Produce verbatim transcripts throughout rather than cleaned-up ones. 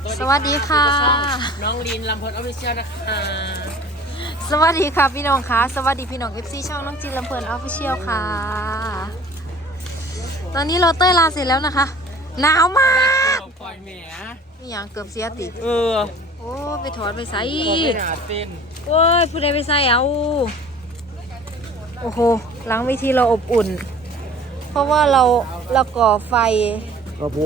สวัสดีค่ะน้องลินลำเพลินออฟฟิเชียลนะคะสวัสดีค่ะพี่น้องค่ะสวัสดีพี่น้อง เอฟ ซี ช่องน้องจินลำเพลินออฟฟิเชียลค่ะตอนนี้เราเต้ยลาเสร็จแล้วนะคะหนาวมากปล่อยแหมนี่อย่างเกือบเสียติเออโอ้ไปถอดไปใส่เต้นโอ้ยผู้ใดไปใส่เอาโอ้โหหลังเวทีเราอบอุ่นเพราะว่าเราเราก่อไฟกระผม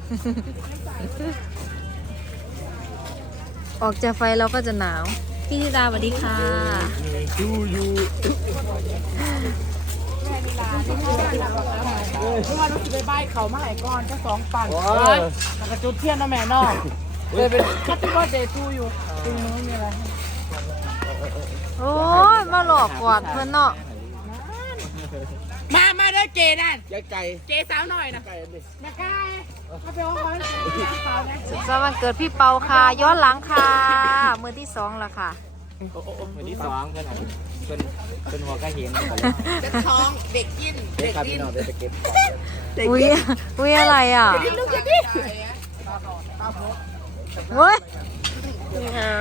ออกจากไฟเราก็จะหนาวพี่ธิดาสวัสดีค่ะดูอยู่เมื่อวานรู้สึกไปบ้านเขามาหายก่อนแค่สองปั่นแล้วก็จุดเทียนนะแม่นอกเลยเป็นคัตตี้บอสเดย์ทูอยู่จริงๆไม่มีอะไรโอ้ยมาหลอกกอดเพื่อนเนาะมามาเด้อเจนั่นยักษ์ไก่เจสาวหน่อยนะแม่กายมาไปว่าเขาสาวนะสุขสันต์วันเกิดพี่เปาค่ะย้อนหลังค่ะมือที่สองแล้วค่ะโอ้โหวันที่สองเพื่อนอ่ะเพื่อนเพื่อนหัวก็เห็นเด็กท้องเด็กกินเด็กกินเด็กเก็บอุ้ยอุ้ยอะไรอ่ะลูกจะดิเฮ้ยไง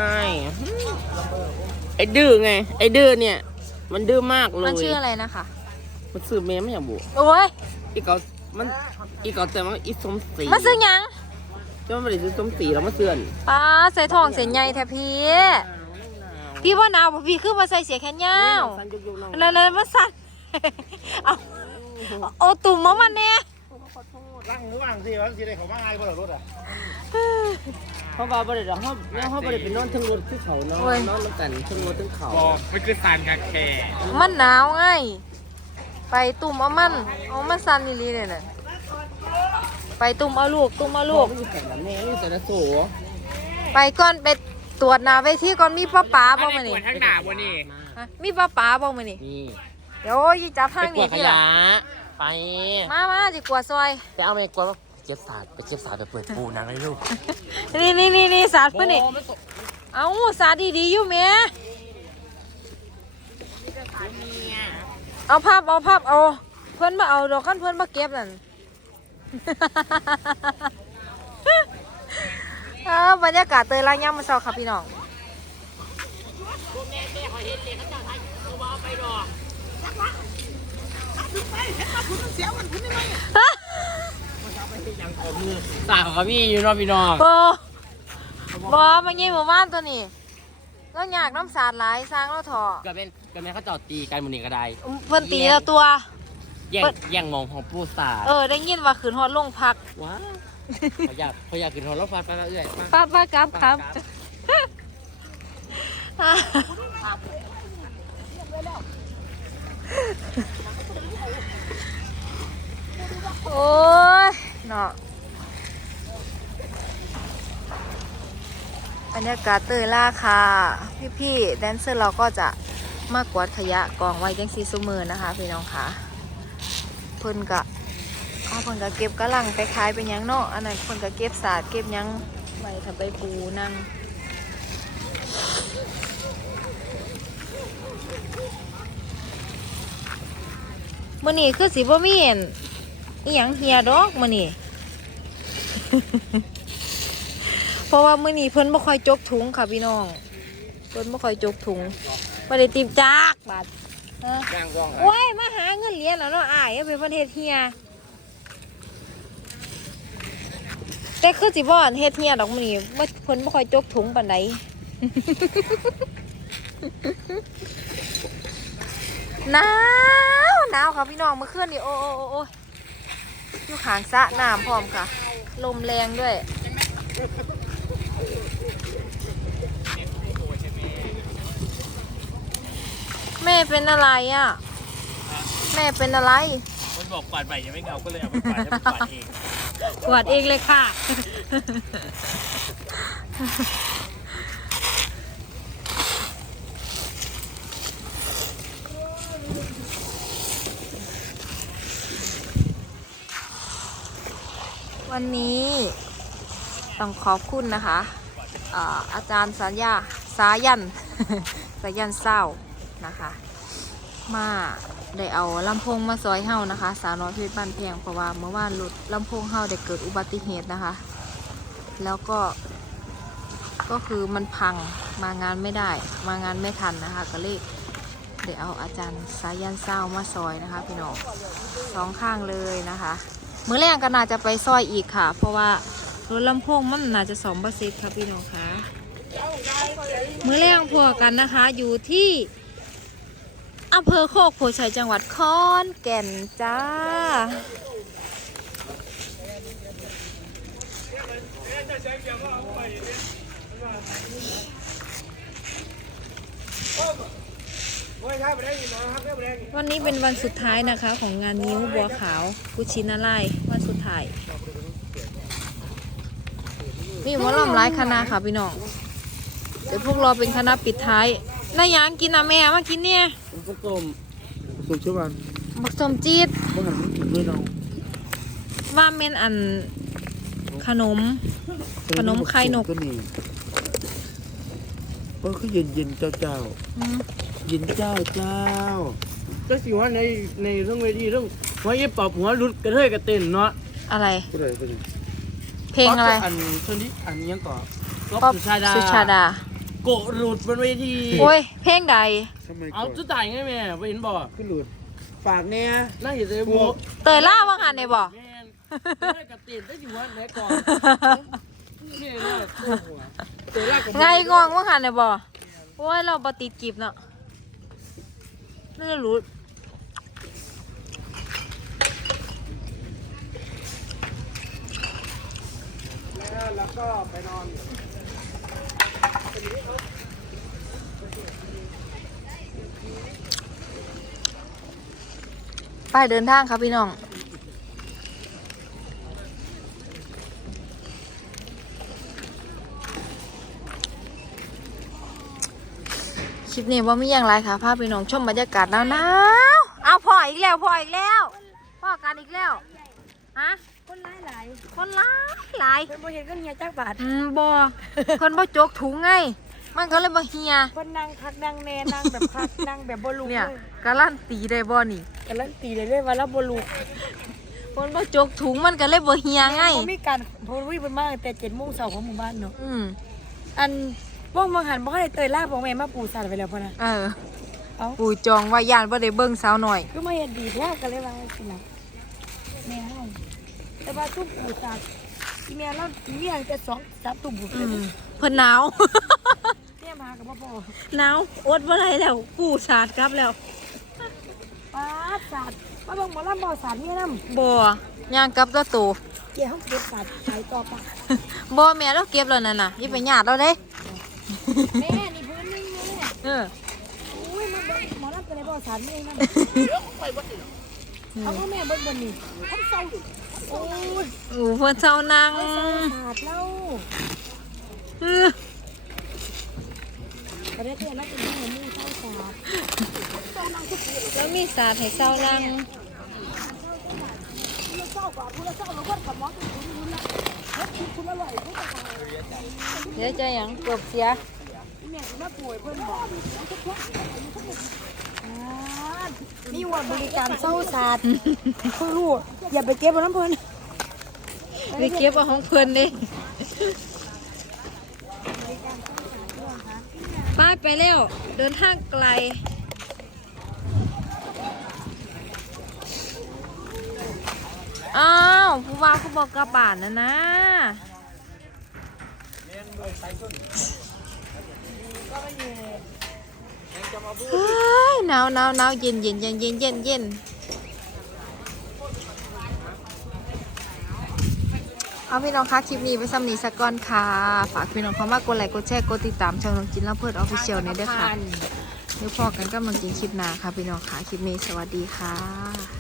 ไอ้ดื้อไงไอ้ดื้อเนี่ยมันดื้อมากเลยมันชื่ออะไรนะคะมันซื้อเมมไม่อยากบุโอ้ยอีกเขามันอีกเขาแต่ว่าอีสมศรีมาซื้อยังจะไม่ได้ซื้อสมศรีแล้วมาเสื่อนป้าใส่ทองเสียใหญ่แท้พี่พี่ว่าหนาวบ่พี่คือมาใส่เสียแขนยาวนั่นๆมาสั่นเอาโอ้ตุ่มมามันเนี่ยร่างระหว่างสิว่าสิได้เขามาไงบ่ล่ะรถอ่ะเพราะว่าบริษัทเขาเขาบริษัทเป็นนอนทั้งรถที่เขานอนนอนแล้วกันทั้งรถทั้งเขาบอกมันคือสารกาแคมันหนาวไงไปตุ่มเอามันเอามันสั่นอีหลีเลยน่ะไปตุ่มเอาลูกตุ่มเอาลูกอยู่แต่ละแม่อยู่แต่ละโสไปก่อนไปตรวจหนาเวทีก่อนมีป้าป๋าบ้างมั้ยนี่ทั้งหนาบ่นี่ฮะมีป้าป๋าบ้างมั้ยนี่นี่เดี๋ยวยี่จับทางไปกนี้วาดขที่ยะละไปมามาจิกวาดซอยไปเอาไปกวาดว่าเก็บศาสตร์ไปเก็บศาสตร์ไปเปิดปูนางเลยลูกนี่นี่นี่นี่สาดเพื่อนนี่เอาสาดดีๆอยู่เมียเอาภาพเอาภาพเอาเพื่อนมาเอาดอกขั้นเพื่อนมาเก็บนั่น เออบรรยากาศเตยล่างย่ำมาเช้าครับพี่น้องสาวกับพี่อยู่รอบพี่น้องโบโบมาเงี้ยหมู่บ้านตัวนี้ก็อยากน้ำสาดหลายสร้างแล้วถอก็เป็นก็เป็นเขาจอดตีกันมันนี่ก็ได้เพื่อนตีแล้วตัวแย่งแย่งมองของผู้ศาสตร์เออได้ยินว่าขืนฮอดลงพักว้าเขาอยากเขาอยากกินหอรถไฟไปแล้วเอื่อยป้าป้าครับครับโอ้ยเนาะบรรยากาศเตยล่าค่ะพี่ๆแดนเซอร์เราก็จะมากวาดขยะกองไว้ยังซีซูมือนะคะพี่น้องค่ะเพิ่นกะเอาเพิ่นกะเก็บกระลังไปขายเป็นยังเนาะอันนั้นเพิ่นกะเก็บสาดเก็บยังไว้ถ้าไปปูนั่งมื้อนี้คือสิบ่มีเห็นอีหยังเฮียดอกมื้อนี้ เพราะว่ามื้อนี้เพิ่นบ่ค่อยจกถุงค่ะพี่น้องเพิ่นบ่ค่อยจกถุงบ่ได้ติมจักบาทเออโอ้ยมาหาเงินเหรียญแล้วเนาะอ้ายเอาไปประเทศเฮียแต่คือสิบ่อนเฮ็ดเฮียดอกมื้อนี้บ่เพิ่นบ่ค่อยจกถุงปานใด หนาวหนาวค่ะพี่น้องเมื่อคืนนี่โอ้โอ้โอ้โอ้อยู่ข้างสระน้ำพร้อมค่ะลมแรงด้วยแม่เป็นอะไรอ่ะแม่เป็นอะไรมันบอกกวาดใหม่ยังไม่เงาก็เลยเอาไปกวาดให้มันกวาดเองกวาดเองเลยค่ะ วันนี้ต้องขอบคุณนะคะอ่าอาจารย์สัญญาสายัน สายันเศร้านะคะมาได้เอาลำโพงมาซอยเฮานะคะสาวน้อยเพชรบ้านเพียงเพราะว่าเมื่อวานรถลำโพงเฮาได้เกิดอุบัติเหตุนะคะแล้วก็ก็คือมันพังมางานไม่ได้มางานไม่ทันนะคะก็เลยเดี๋ยวเอาอาจารย์สายันเศร้ามาซอยนะคะพี่น้องสองข้างเลยนะคะมื้อแรกก็น่าจะไปซอยอีกค่ะเพราะว่ารถลำโพงมันน่าจะสองเปอร์เซ็นต์ค่ะพี่น้องคะมื้อแรกพวกกันนะคะอยู่ที่อำเภอโคกโพชัยจังหวัดขอนแก่นจ้าวันนี้เป็นวันสุดท้ายนะคะของงานนิ้วบัวขาวกุชินาไลวันสุดท้ายมีหมอลำหลายคณะค่ะพี่น้องเดี๋ยวพวกเราเป็นคณะปิดท้ายนายยังกินนะแม่มากินเนี่ยผสมสุดชื่อวันบักสมจีดเมื่อหันกินด้วยเราว่าเมนอันขนม ขนมไข่นกก็นี่ก็คือเย็นเย็นเจ้าเจ้าอืมเย็นเจ้าเจ้าก็สิว่าในในเรื่องเวทีเรื่องหัวเย็บปอบหัวรุดกระเทยกระเต้นเนาะอะไรก็เลยก็เลยเพลงอะไรอันชนิดอันนี้ยังก่อนป๊อปสุชาดาสุชาดาโกะรุดบนเวทีโอ้ยเพลงใดทำไมเอาก่อนสุดท้ายไงแม่ไปเห็นบ่ขึ้นหลุดฝากเนี่ยนั่งอยู่ในโบเตยล่าว่างานเนี่ยบอกแม่นกระเทยกระเต้นได้อยู่ว่าไหนก่อนนี่เนาะโอ้โหเตะลากกับไงงองว่างานเนี่ยบอกโอ้ยเราปฏิดกิบเนาะน่าจะรู้แล้วก็ไปนอนไปเดินทางครับพี่น้องคลิปนี้ว่ามีอย่างไรค่ะพาพี่น้องชมบรรยากาศหนาวๆเอาพ่ออีกแล้วพ่ออีกแล้วพ่อกันอีกแล้วฮะคนร้ายหลายคนหลายหลายเป็นโมเห็นก็เฮียจักบาทอืมบ่เพิ่นบ่จกถุงไงมันก็เลยบ่เฮียคนนั่งคักนั่งแน่นั่งแบบคักนั่งแบบบอลูเนี่ยการันตีได้บ่นี่การันตีเลยเลยว่าแล้วบอลูเพิ่นบ่จกถุงมันก็เลยบ่เฮียไงมีการโพลวิ่งเป็นมากแต่เจ็ดโมงเสาร์ของหมู่บ้านเนาะอืมอันว่องบางหันบ่ให้เตยล่าบอกแม่มาปูสัตว์ไปแล้วพ่อนะเออเอ้าปู่จองว่าย่านบ่ได้เบิ่งสาวหน่อยคือมาเห็นดีแล้วกันเลยว่าสินะแม่ให้แต่ว่าตุ้มปูสัตว์ที่แม่เราเลี้ยงแต่สองสามตุ้มปูอืเลยมเพิ่นหนาวแม่มากับพ่อพ่อหนาวอดบ่ได้แล้วปู่สาดกลับแล้วป้าสัตว์มาบอกหมอลำบ่อสัตว์เนี่ยน้บ่ย่างกลับตัวโตำเกี่ยวเขาเก็บสัตว์ขายต่อปะบ่แม่เราเก็บแล้วนั่นน่ะอย่าไปญาติเราเด้แม่นี่พื้นนึงแม่เอออุ้ยมาเบิ่งหมอลำเป็นไรบ่อสัตว์นี่นะเอาพ่อแม่เบิ่งบนนี่ท่านเศร้าโอ้ยอู้เพิ่นเช้านั่งเศร้าสัตว์เล่าเออประเทศไทยน่าจะมีหมู่เศร้าสัตว์แล้วมีสาดให้เช้านั่งผู้ละเศร้ากว่าผู้ละเศร้าเราก็กับหมอคุณคุณละคุณอร่อยคุณจะตายเดี๋ยวจะหยังเกือบเสียแม่คุณแม่ป่วยเพิ่นบอกนี่ว่าบริการเศร้าสัตว์เพิ่งรู้อย่าไปเก็บบนน้ำเพิ่นไปเก็บเอาของเพิ่นเด้ป้าไปแล้ว เดินทางไกล อ้าวผู้ว่าเขาบอกกลับบ้านนะนะเฮ้ยหนาวหนาวหนาวเย็นเย็นเย็นเย็นเย็นเย็นเอาพี่น้องคะคลิปนี้ไปซ้ำนี้สักก่อนค่ะ ฝากพี่น้องเข้ามากดไลค์กดแชร์กดติดตามช่องน้องจินแล้วเพื่อนออฟฟิเชียลเนี่ยด้วยค่ะเดี๋ยวพอกันก็มากินคลิปหน้าค่ะพี่น้องค่ะคลิปนี้สวัสดีค่ะ